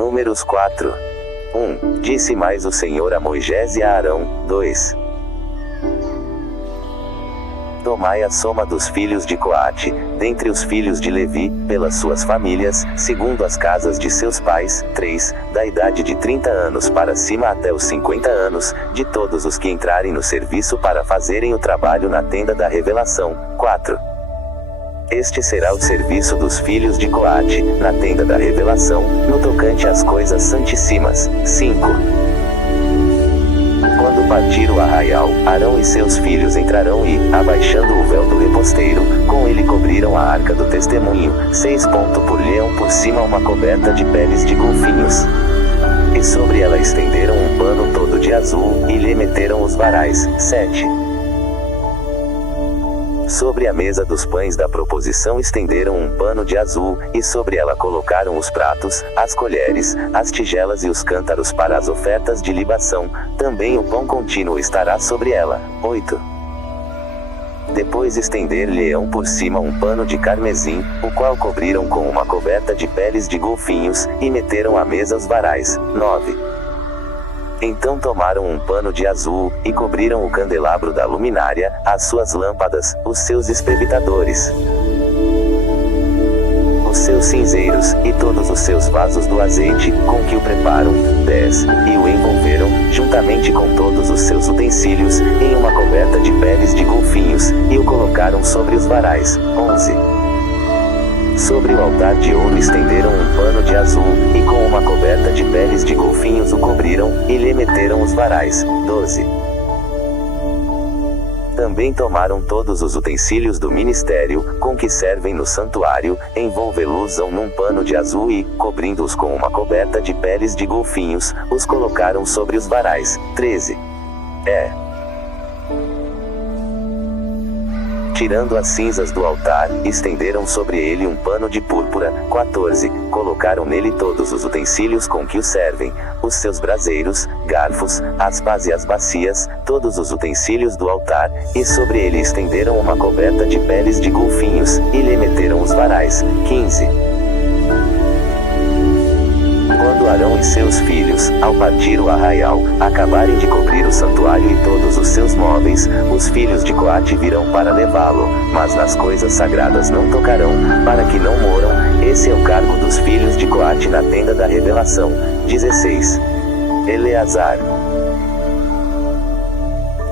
Números 4. 1. Disse mais o Senhor a Moisés e a Arão. 2. Tomai a soma dos filhos de Coate, dentre os filhos de Levi, pelas suas famílias, segundo as casas de seus pais. 3. Da idade de 30 anos para cima até os 50 anos, de todos os que entrarem no serviço para fazerem o trabalho na tenda da revelação. 4. Este será o serviço dos filhos de Coate, na tenda da revelação, no tocante às coisas santíssimas. 5. Quando partir o arraial, Arão e seus filhos entrarão e, abaixando o véu do reposteiro, com ele cobriram a arca do testemunho. 6. Por-lhe-ão por cima uma coberta de peles de golfinhos. E sobre ela estenderam um pano todo de azul, e lhe meteram os varais. 7. Sobre a mesa dos pães da proposição estenderam um pano de azul, e sobre ela colocaram os pratos, as colheres, as tigelas e os cântaros para as ofertas de libação. Também o pão contínuo estará sobre ela. 8. Depois estender-lhe-ão por cima um pano de carmesim, o qual cobriram com uma coberta de peles de golfinhos, e meteram à mesa os varais. 9. Então tomaram um pano de azul, e cobriram o candelabro da luminária, as suas lâmpadas, os seus espreitadores, os seus cinzeiros, e todos os seus vasos do azeite, com que o preparam. 10. E o envolveram, juntamente com todos os seus utensílios, em uma coberta de peles de golfinhos, e o colocaram sobre os varais. 11. Sobre o altar de ouro estenderam um pano de azul, e com uma coberta de peles de golfinhos o cobriram, e lhe meteram os varais. 12. Também tomaram todos os utensílios do ministério, com que servem no santuário, envolvê-los-ão num pano de azul e, cobrindo-os com uma coberta de peles de golfinhos, os colocaram sobre os varais. 13. Tirando as cinzas do altar, estenderam sobre ele um pano de púrpura. 14. Colocaram nele todos os utensílios com que o servem, os seus braseiros, garfos, as pás e as bacias, todos os utensílios do altar, e sobre ele estenderam uma coberta de peles de golfinhos, e lhe meteram os varais. 15. Quando Arão e seus filhos, ao partir o arraial, acabarem de cobrir o santuário e todos os seus móveis, os filhos de Coate virão para levá-lo, mas nas coisas sagradas não tocarão, para que não moram. Esse é o cargo dos filhos de Coate na tenda da revelação. 16. Eleazar,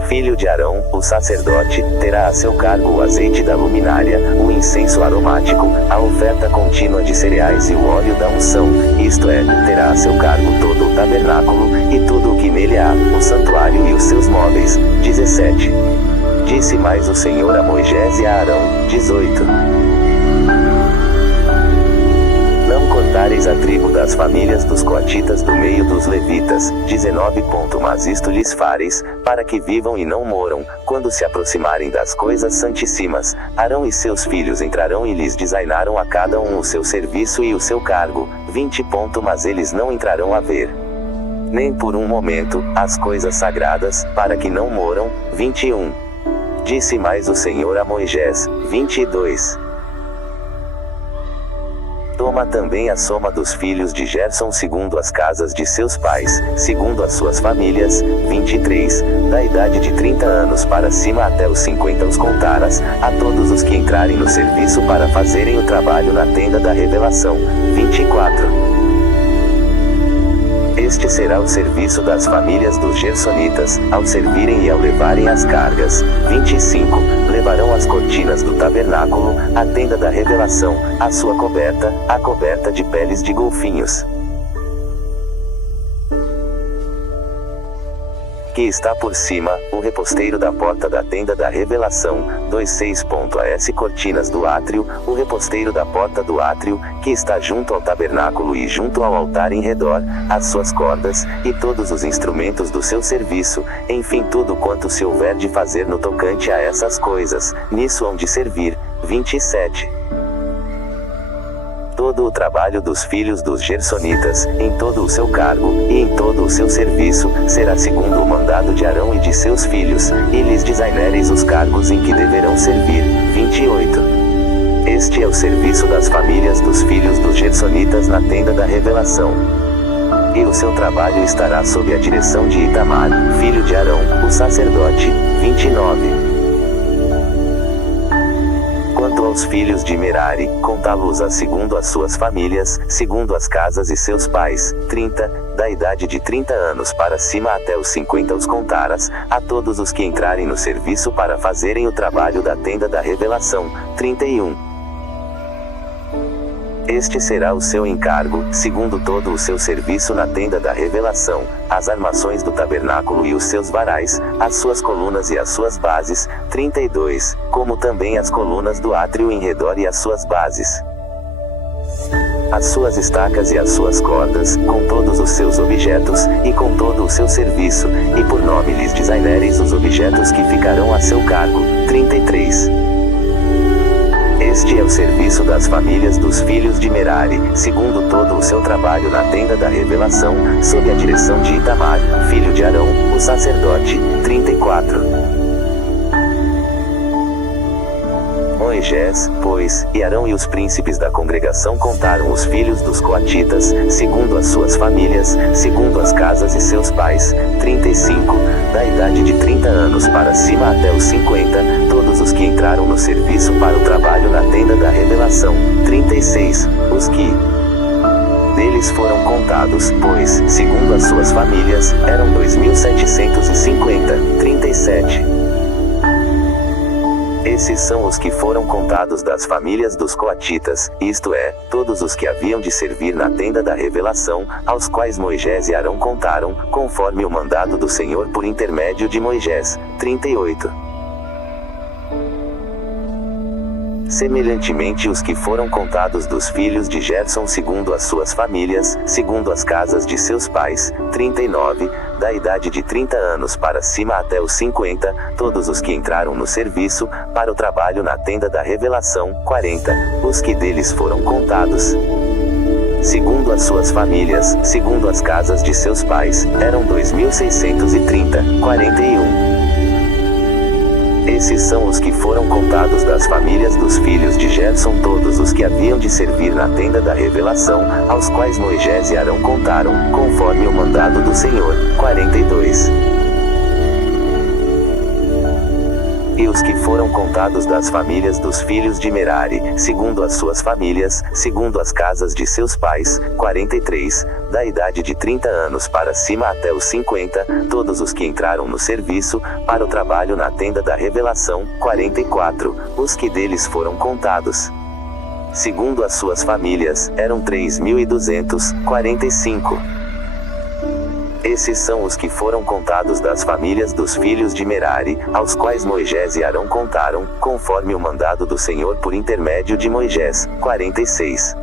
filho de Arão, o sacerdote, terá a seu cargo o azeite da luminária, o incenso aromático, a oferta contínua de cereais e o óleo da unção, isto é, terá a seu cargo todo o tabernáculo, e tudo o que nele há, o santuário e os seus móveis. 17. Disse mais o Senhor a Moisés e a Arão. 18. Não cortareis a tribo das famílias dos coatitas do meio dos levitas. 19. Mas isto lhes fareis, para que vivam e não moram, quando se aproximarem das coisas santíssimas. Arão e seus filhos entrarão e lhes designaram a cada um o seu serviço e o seu cargo. 20. Mas eles não entrarão a ver, nem por um momento, as coisas sagradas, para que não moram. 21. Disse mais o Senhor a Moisés. 22. Toma também a soma dos filhos de Gerson segundo as casas de seus pais, segundo as suas famílias. 23. Da idade de 30 anos para cima até os 50 os contaras, a todos os que entrarem no serviço para fazerem o trabalho na tenda da revelação. 24. Este será o serviço das famílias dos gersonitas, ao servirem e ao levarem as cargas. 25. Levarão as cortinas do tabernáculo, a tenda da revelação, a sua coberta, a coberta de peles de golfinhos, que está por cima, o reposteiro da porta da tenda da revelação. 26. As cortinas do átrio, o reposteiro da porta do átrio, que está junto ao tabernáculo e junto ao altar em redor, as suas cordas, e todos os instrumentos do seu serviço, enfim tudo quanto se houver de fazer no tocante a essas coisas, nisso hão de servir. 27. Todo o trabalho dos filhos dos gersonitas, em todo o seu cargo, e em todo o seu serviço, será segundo o mandado de Arão e de seus filhos, e lhes designareis os cargos em que deverão servir. 28. Este é o serviço das famílias dos filhos dos gersonitas na tenda da revelação. E o seu trabalho estará sob a direção de Itamar, filho de Arão, o sacerdote. 29. Quanto aos filhos de Merari, contá-los-á segundo as suas famílias, segundo as casas e seus pais. 30, da idade de 30 anos para cima até os 50 os contarás, a todos os que entrarem no serviço para fazerem o trabalho da tenda da revelação. 31. Este será o seu encargo, segundo todo o seu serviço na tenda da revelação, as armações do tabernáculo e os seus varais, as suas colunas e as suas bases. 32, como também as colunas do átrio em redor e as suas bases, as suas estacas e as suas cordas, com todos os seus objetos, e com todo o seu serviço, e por nome lhes designereis os objetos que ficarão a seu cargo. 33. Este é o serviço das famílias dos filhos de Merari, segundo todo o seu trabalho na tenda da revelação, sob a direção de Itamar, filho de Arão, o sacerdote. 34. Moisés, pois, e Arão e os príncipes da congregação contaram os filhos dos coatitas, segundo as suas famílias, segundo as casas e seus pais. 35, da idade de 30 anos para cima até os 50, todos os que entraram no serviço para o trabalho na tenda da revelação. 36, os que deles foram contados, pois, segundo as suas famílias, eram 2.750. 37. Esses são os que foram contados das famílias dos coatitas, isto é, todos os que haviam de servir na tenda da revelação, aos quais Moisés e Arão contaram, conforme o mandado do Senhor por intermédio de Moisés. 38. Semelhantemente os que foram contados dos filhos de Gerson segundo as suas famílias, segundo as casas de seus pais. 39, da idade de 30 anos para cima até os 50, todos os que entraram no serviço, para o trabalho na tenda da revelação. 40, os que deles foram contados segundo as suas famílias, segundo as casas de seus pais, eram 2.630. 41. Esses são os que foram contados das famílias dos filhos de Gerson, todos os que haviam de servir na tenda da revelação, aos quais Moisés e Arão contaram, conforme o mandado do Senhor. 42. E os que foram contados das famílias dos filhos de Merari, segundo as suas famílias, segundo as casas de seus pais. 43, da idade de 30 anos para cima até os 50, todos os que entraram no serviço, para o trabalho na tenda da revelação. 44, os que deles foram contados segundo as suas famílias, eram 3.200. 45. Esses são os que foram contados das famílias dos filhos de Merari, aos quais Moisés e Arão contaram, conforme o mandado do Senhor por intermédio de Moisés. 46.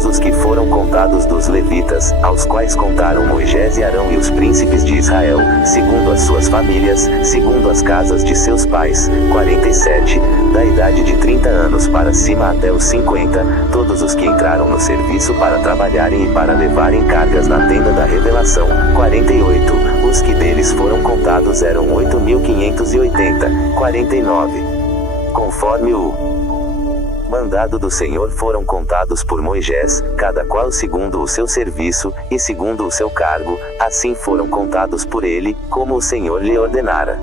Todos os que foram contados dos levitas, aos quais contaram Moisés e Arão e os príncipes de Israel, segundo as suas famílias, segundo as casas de seus pais. 47, da idade de 30 anos para cima até os 50, todos os que entraram no serviço para trabalharem e para levarem cargas na tenda da revelação. 48, os que deles foram contados eram 8.580. 49. Conforme o mandado do Senhor foram contados por Moisés, cada qual segundo o seu serviço, e segundo o seu cargo, assim foram contados por ele, como o Senhor lhe ordenara.